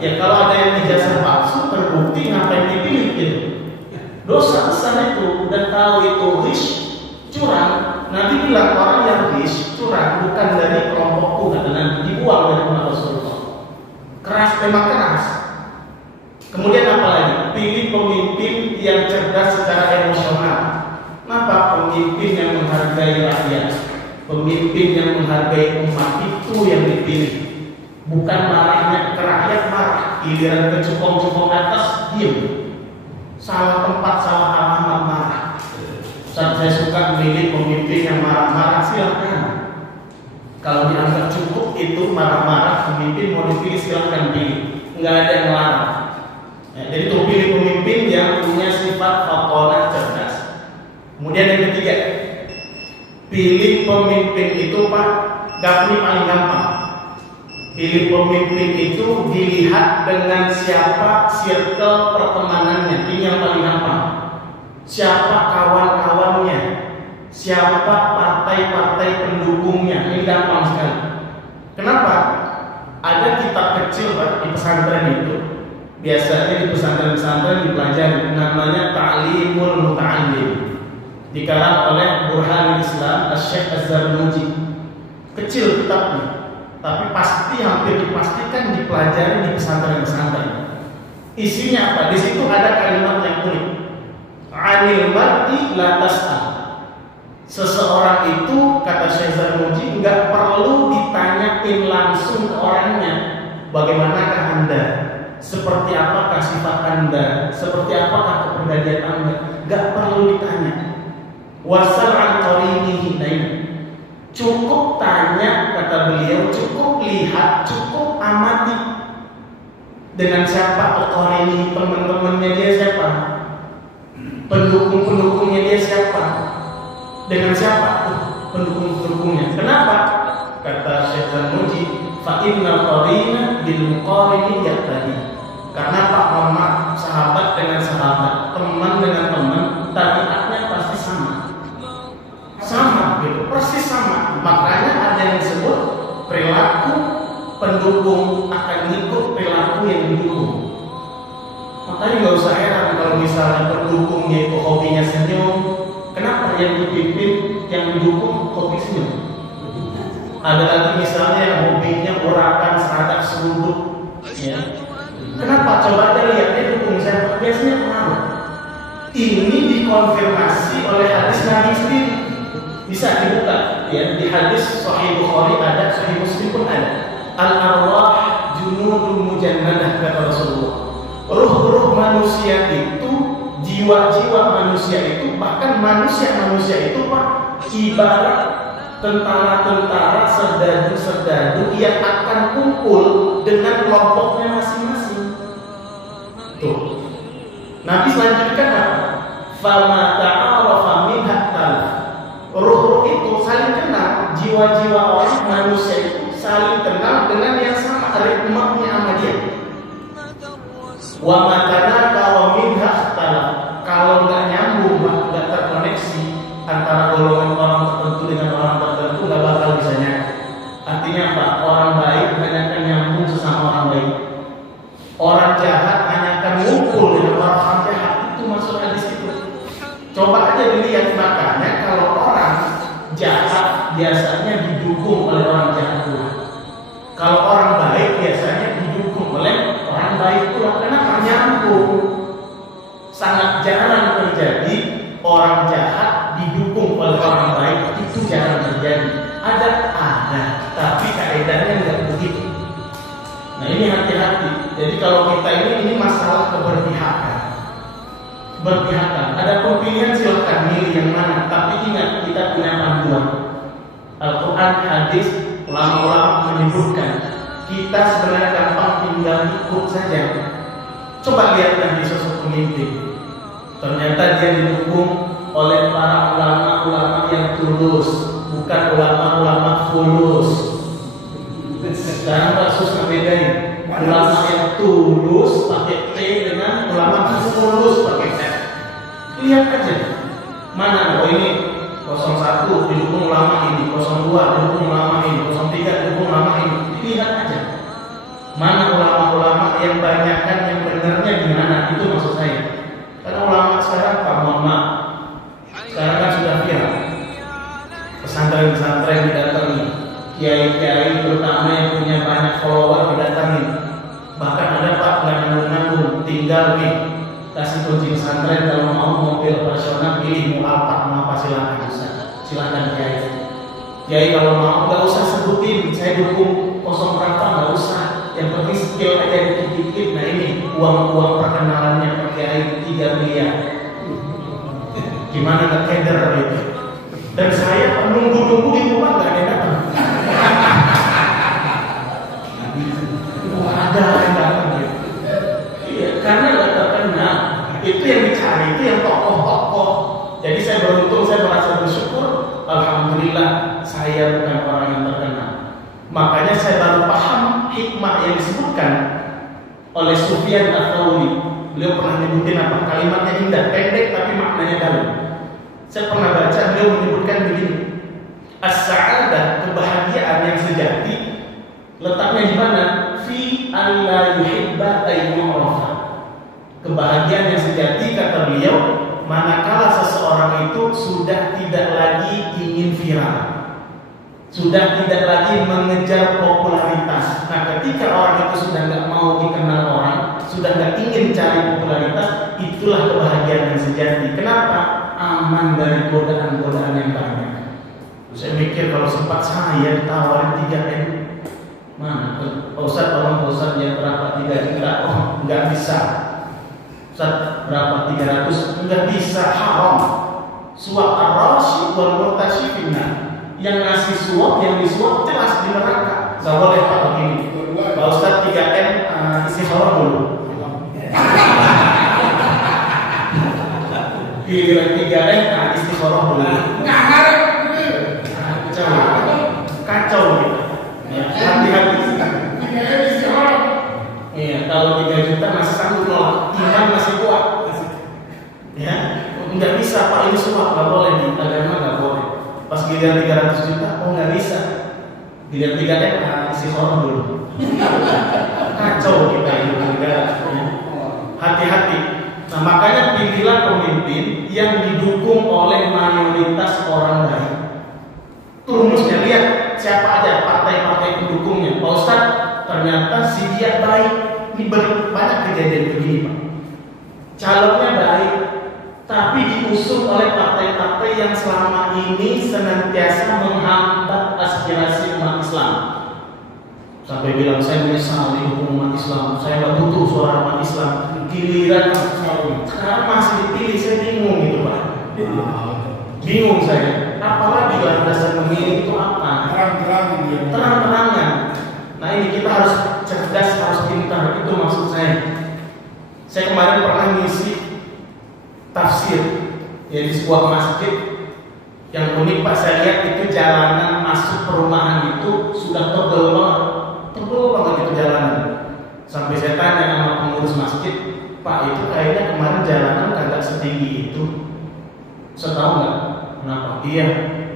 Ya kalau ada yang ijazah palsu terbukti, ngapain dipilih gitu? Dosa besar itu, udah tahu itu rish, curang. Nabi bilang orang yang rish, curang, bukan dari kelompokku, kata Nabi, dibuang dari umat Rasulullah. Keras, memang keras. Kemudian apa lagi? Pilih pemimpin yang cerdas secara emosional. Kenapa? Pemimpin yang menghargai rakyat, pemimpin yang menghargai umat, itu yang dipilih. Bukan marahnya ke rakyat, marah. Giliran ke cukong-cukong atas, diam. Salah tempat, salah alamat, marah. Saat saya suka memilih pemimpin yang marah-marah, silakan. Kalau dianggap cukup itu marah-marah, pemimpin mau dipilih silakan pilih. Nggak ada yang larang. Ya, jadi itu pilih pemimpin yang punya sifat fatonah cerdas. Kemudian yang ketiga, pilih pemimpin itu Pak, Gapni paling gampang. Pilih pemimpin itu dilihat dengan siapa circle pertemanannya, ini yang paling gampang. Siapa kawan-kawannya, siapa partai-partai pendukungnya, ini gampang sekali. Kenapa? Ada kitab kecil Pak di pesantren itu, biasanya di pesantren-pesantren dipelajari, namanya Ta'limul Muta'allim, dikarang oleh Burhanul Islam Syekh Az-Zarnuji. Kecil kitabnya, tapi pasti hampir dipastikan dipelajari di pesantren-pesantren. Isinya apa? Di situ ada kalimat yang unik. Anil mar'i la tas'al. Seseorang itu, kata Syekh Zarnuji, nggak perlu ditanyain langsung ke orangnya. Bagaimanakah Anda? Seperti apakah sifat Anda? Seperti apakah kepribadian Anda? Nggak perlu ditanya. Wasal an qarinihi. Cukup tanya, kata beliau, cukup lihat, cukup amati. Dengan siapa qarini, teman-temannya dia siapa? Pendukung-pendukungnya dia siapa? Dengan siapa? Pendukung-pendukungnya. Kenapa? Kata Syekh Zarnuji, fa inna qarina bil muqarini yaqtadi. Karena Pak Muhammad, sahabat dengan sahabat, teman dengan teman, tabiatnya pasti sama. Sama gitu, persis sama. Makanya ada yang disebut perilaku pendukung akan ikut perilaku yang didukung. Makanya nggak usah heran kalau misalnya pendukungnya itu hobinya senyum. Kenapa yang dipimpin, yang didukung hobi senyum? Ada lagi misalnya yang hobinya urakan seradak seruduk, ya. Kenapa? Coba aja lihat dia dukung siapa? Biasanya pengaruh. Ini dikonfirmasi oleh hadis Nabi sendiri. Bisa dibuka, ya. Di hadis Sahih Bukhari ada, Sahih Muslim pun ada. Al-arwah junudun mujannadah, kata Rasulullah. Ruh-ruh manusia itu, jiwa-jiwa manusia itu, bahkan manusia-manusia itu, Pak, ibarat tentara-tentara, serdadu-serdadu yang akan kumpul dengan kelompoknya masing-masing. Tuh. Nabi selanjutnya apa? Fama ta'arafa minha talaf. Ruh-ruh itu saling kenal, jiwa-jiwa orang manusia itu saling kenal dengan yang sama, ritmenya sama dia. Wa matana kalau minha talaf. Kalau nggak nyambung, nggak terkoneksi antara golongan orang tertentu dengan orang tertentu, nggak bakal bisa nyambung. Artinya apa? Orang baik hanya akan nyambung sesama orang baik. Orang jahat hanya akan ngumpul dengan orang jahat. Itu maksud hadis itu. Coba aja dilihat, makanya kalau orang jahat biasanya didukung oleh orang jahat pula. Kalau orang baik biasanya didukung oleh orang baik pula. Kenapa? Nyambung. Sangat jarang terjadi orang jahat didukung oleh orang baik, itu jarang terjadi. Ada, tapi kaedahnya nggak begitu. Nah ini hati-hati. Jadi kalau kita ini masalah keberpihakan. Berpihakan. Ada pilihan, silakan milih yang mana. Tapi ingat, kita punya panduan. Al-Quran, hadis, ulama-ulama menyebutkan kita sebenarnya gampang tinggal ikut saja. Coba lihat nanti sosok pemimpin. Ternyata dia didukung oleh para ulama-ulama yang tulus, bukan ulama-ulama fulus. Sekarang Pak Sus ngebedain ulama yang tulus pakai T dengan ulama fulus pakai F. Lihat aja mana, oh ini 01 didukung ulama ini, 02 didukung ulama ini, 03 didukung ulama ini. Lihat aja mana ulama-ulama yang banyakkan yang benernya di mana, itu maksud saya. Karena ulama sekarang, Pak, mohon maaf, sekarang kan sudah viral. Pesantren-pesantren didatangi, kiai-kiai terutama yang punya banyak follower didatangi. Bahkan ada, Pak, nggak nanggung-nanggung, tinggal nih kasih kunci pesantren, kalau mau mobil operasional pilih mau apa, mau apa silakan, silakan kiai. Kiai kalau mau nggak usah sebutin saya dukung 0 berapa, nggak usah. Yang penting skill aja dikit-dikit. Nah ini uang-uang perkenalannya Pak Kiai 3 miliar. Gimana nggak keder gitu? Dan saya nunggu-nunggu di rumah nggak ada datang. Ada yang datang gitu. Iya, karena nggak terkenal. Itu yang dicari, itu yang tokoh-tokoh. Jadi saya beruntung, saya merasa bersyukur. Alhamdulillah saya bukan orang yang terkenal. Makanya saya baru paham hikmah yang disebutkan oleh Sufyan Ats-Tsauri. Beliau pernah nyebutin apa? Kalimatnya indah, pendek tapi maknanya dalam. Saya pernah baca beliau menyebutkan begini. As-sa'adah, kebahagiaan yang sejati, letaknya di mana? Fi alla yuhibba ayyu'rafa. Kebahagiaan yang sejati, kata beliau, manakala seseorang itu sudah tidak lagi ingin viral, sudah tidak lagi mengejar popularitas. Nah, ketika orang itu sudah nggak mau dikenal orang, sudah nggak ingin cari popularitas, itulah kebahagiaan yang sejati. Kenapa? Aman dari godaan-godaan yang banyak. Saya mikir kalau sempat saya ditawarin 3M, mana? Ustaz, tolong Ustaz, ya berapa 3 juta? Oh, nggak bisa. Ustaz, berapa 300? Nggak bisa, haram. Suap ar-rasyid wal murtasyifina. Yang ngasih suap, yang disuap jelas di neraka. Gak boleh Pak begini. Pak Ustaz 3M istikharah dulu. Giliran 3M istikharah dulu. Kacau gitu. Ya, hati-hati. 3M istikharah. Iya, kalau 3 juta masih sanggup nolak, iman masih kuat. Ya, nggak bisa Pak, ini suap, nggak boleh di agama, nggak boleh. Pas giliran 300 juta, oh nggak bisa. Giliran 3M istikharah dulu. Kacau kita hidup negara. Hati-hati. Nah, makanya pilihlah pemimpin yang didukung oleh mayoritas orang baik. Rumusnya lihat, siapa aja partai-partai pendukungnya. Pak Ustadz, ternyata si dia baik. Ini banyak kejadian begini Pak. Calonnya baik, tapi diusung oleh partai-partai yang selama ini senantiasa menghambat aspirasi umat Islam. Sampai bilang saya menyesal didukung umat Islam, saya nggak butuh suara umat Islam. Giliran sekarang masih dipilih, saya bingung gitu Pak. Bingung saya. Apalagi landasan memilih itu apa? Terang-terangan. Nah ini kita harus cerdas, harus pintar. Itu maksud saya. Saya kemarin pernah ngisi tafsir ya di sebuah masjid yang unik Pak. Saya lihat itu jalanan masuk perumahan itu sudah tebel banget itu jalanan. Sampai saya tanya sama pengurus masjid, Pak itu kayaknya kemarin jalanan kagak setinggi itu. Saya tahu nggak kenapa? Iya,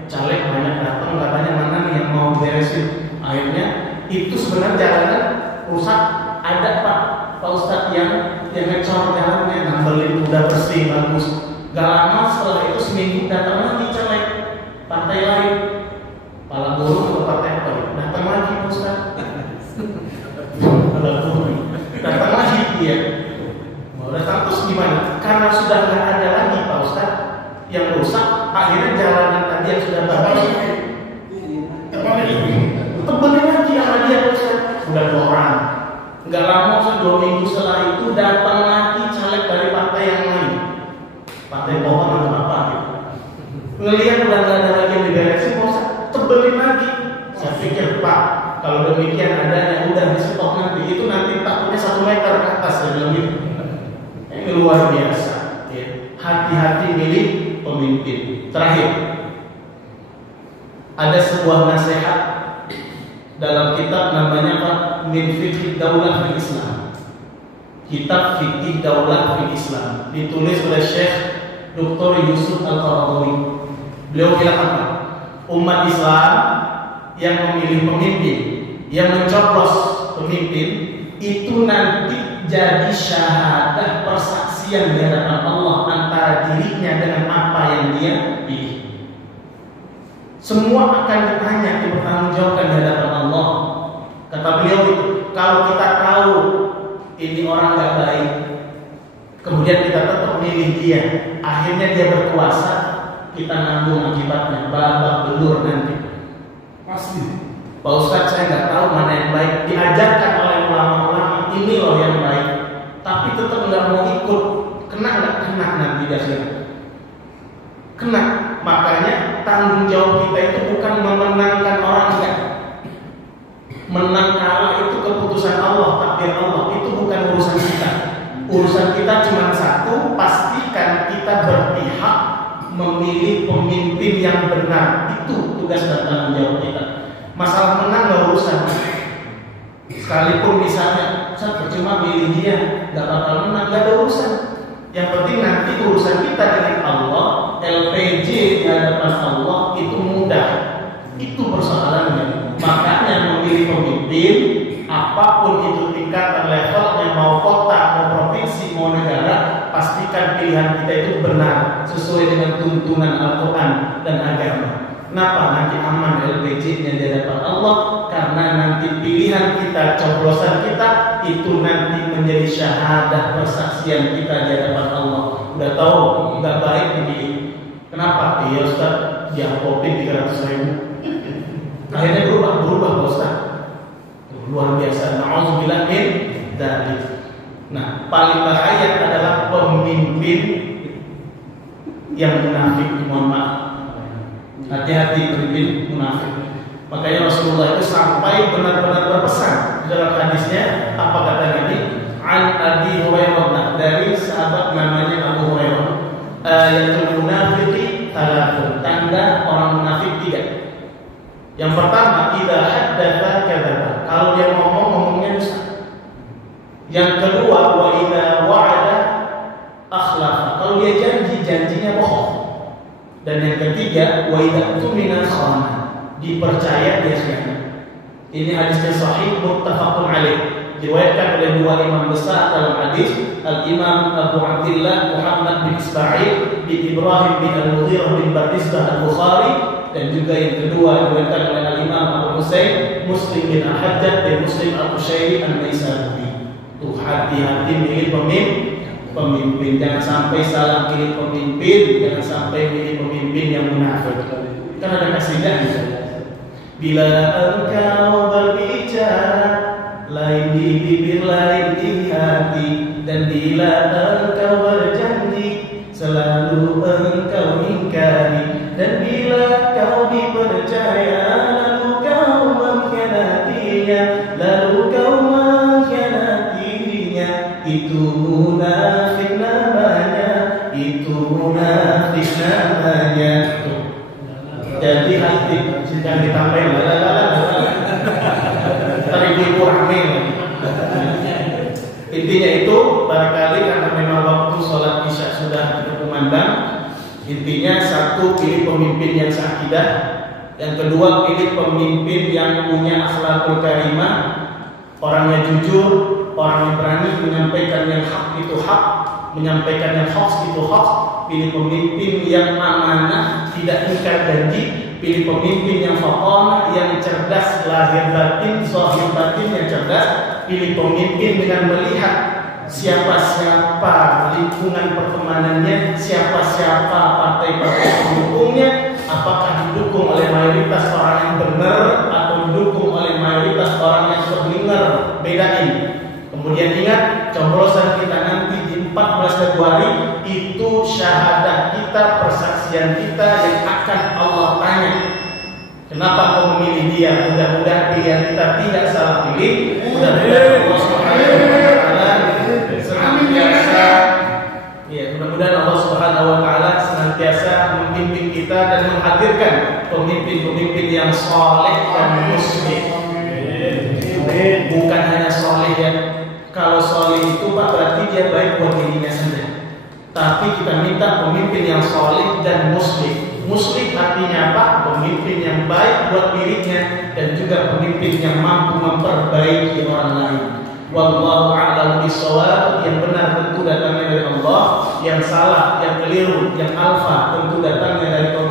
caleg banyak datang, katanya mana nih yang mau beresin. Akhirnya itu sebenarnya jalanan rusak. Ada Pak Ustadz yang ngecor jalannya, nambelin udah bersih bagus. Gak lama setelah itu seminggu datang lagi caleg partai lain, kepala burung atau partai apa? Datang lagi Pak Ustadz. Kepala burung datang lagi dia. Mau datang terus gimana? Karena sudah nggak ada lagi Pak Ustadz yang rusak, akhirnya jalanan tadi yang sudah bagus tebelin lagi sama dia Pak Ustadz. Udah 2 orang. Nggak lama 2 minggu setelah itu datang lagi caleg dari partai yang lain, partai pohon atau apa gitu. Ngelihat udah nggak ada lagi yang diberesin, mau tebelin lagi. Saya pikir Pak, kalau demikian ada yang udah di stok nanti itu nanti takutnya 1 meter ke atas ya bilang gitu. Ini luar biasa. Ya. Hati-hati milih pemimpin. Terakhir, ada sebuah nasihat dalam kitab namanya Pak Min Fiqh Daulah fil Islam. Kitab Fikih Daulah fil Islam ditulis oleh Syekh Dr. Yusuf Al-Qaradawi. Beliau bilang apa? Umat Islam yang memilih pemimpin, yang mencoblos pemimpin itu nanti jadi syahadah persaksian di hadapan Allah antara dirinya dengan apa yang dia pilih. Semua akan ditanya, dipertanggungjawabkan di hadapan Allah. Kata beliau itu, kalau kita tahu ini orang gak baik, kemudian kita tetap milih dia, akhirnya dia berkuasa, kita nanggung akibatnya, babak belur nanti. Pasti. Pak Ustadz saya nggak tahu mana yang baik, diajarkan oleh ulama-ulama ini loh yang baik, tapi tetap nggak mau ikut, kena nggak kena nanti dasarnya. Kena. Makanya tanggung jawab kita itu bukan memenangkan orang enggak. Menang kalah itu keputusan Allah, takdir Allah, itu bukan urusan kita. Urusan kita cuma satu, pastikan kita berpihak memilih pemimpin yang benar. Itu tugas dan tanggung jawab kita. Masalah menang nggak urusan. Sekalipun misalnya saya percuma milih dia, nggak bakal menang, nggak ada urusan. Yang penting nanti urusan kita dengan Allah, LPG di hadapan Allah itu mudah. Itu persoalannya. Makanya memilih pemimpin, apapun itu tingkatan levelnya, mau kota, mau provinsi, mau negara, pastikan pilihan kita itu benar sesuai dengan tuntunan Al-Quran dan agama. Kenapa? Nanti aman LPG-nya di hadapan Allah, karena nanti pilihan kita, coblosan kita itu nanti menjadi syahadah persaksian kita di hadapan Allah. Udah tahu nggak baik dipilih. Kenapa? Iya Ustaz, dia kopi 300.000. Akhirnya berubah Pak Ustaz. Luar biasa. Na'udzubillah min dzalik. Nah, paling bahaya adalah pemimpin yang munafik. Mohon maaf. Hati-hati pemimpin munafik. Makanya Rasulullah itu sampai benar-benar berpesan dalam hadisnya, apa kata Nabi? An Abi Hurairah, dari sahabat namanya Abu Hurairah. Ayatul munafiqi thalathun, tanda orang munafik 3. Yang pertama, idza haddatsa kadzaba, kalau dia ngomongnya dusta. Yang kedua, wa idza wa'ada akhlafa, kalau dia janjinya bohong. Dan yang ketiga, wa idza tumina khana, dipercaya dia khianat. Ini hadisnya sahih muttafaqun alaih, diriwayatkan oleh 2 imam besar dalam hadis, Al-Imam Abu Abdillah Muhammad bin Ismail bin Ibrahim bin Al-Mughirah bin Bardizbah Al-Bukhari, dan juga yang kedua diriwayatkan oleh Al-Imam Abu Al-Husain Muslim bin Al-Hajjaj bin Muslim Al-Qushairi An-Naisaburi. Tuh hati-hati milih pemimpin, jangan sampai salah pilih pemimpin, jangan sampai pilih pemimpin yang munafik. Kan ada kasidahnya. Bila engkau berbicara, lain di bibir lain di hati, dan bila engkau berjanji, selalu engkau ingkari, dan bila kau dipercaya, lalu kau mengkhianatinya, lalu kau mengkhianatinya. Itu munafik namanya, itu munafik namanya. Jadi hati jangan ditambahin tadi ibu rame. Intinya itu barangkali karena memang waktu sholat isya sudah berkumandang. Intinya satu, pilih pemimpin yang sakidah. Yang kedua, pilih pemimpin yang punya akhlakul karimah, orangnya jujur, orang yang berani menyampaikan yang hak itu hak, menyampaikan yang hoax itu hoax. Pilih pemimpin yang amanah, tidak ingkar janji. Pilih pemimpin yang faqih, yang cerdas lahir batin, zahir batin yang cerdas. Pilih pemimpin dengan melihat siapa-siapa lingkungan pertemanannya, siapa-siapa partai-partai pendukungnya, apakah didukung oleh mayoritas orang yang benar atau didukung oleh mayoritas orang yang terdengar. Bedain. Kemudian ingat, coblosan kita nanti di 14 Februari itu syahadat kita, persaksian kita yang akan Allah tanya. Kenapa kau memilih dia? Mudah-mudahan pilihan kita tidak salah pilih. Mudah-mudahan Allah Subhanahu wa taala senantiasa mudah-mudahan Allah Subhanahu wa taala senantiasa membimbing kita dan menghadirkan pemimpin-pemimpin yang saleh dan muslim. Bukan hanya saleh ya. Kalau soleh itu Pak berarti dia baik buat dirinya saja. Tapi kita minta pemimpin yang soleh dan muslim. Muslim artinya apa? Pemimpin yang baik buat dirinya dan juga pemimpin yang mampu memperbaiki orang lain. Wallahu a'lam bishawab. Yang benar tentu datangnya dari Allah, yang salah, yang keliru, yang alfa tentu datangnya dari Allah.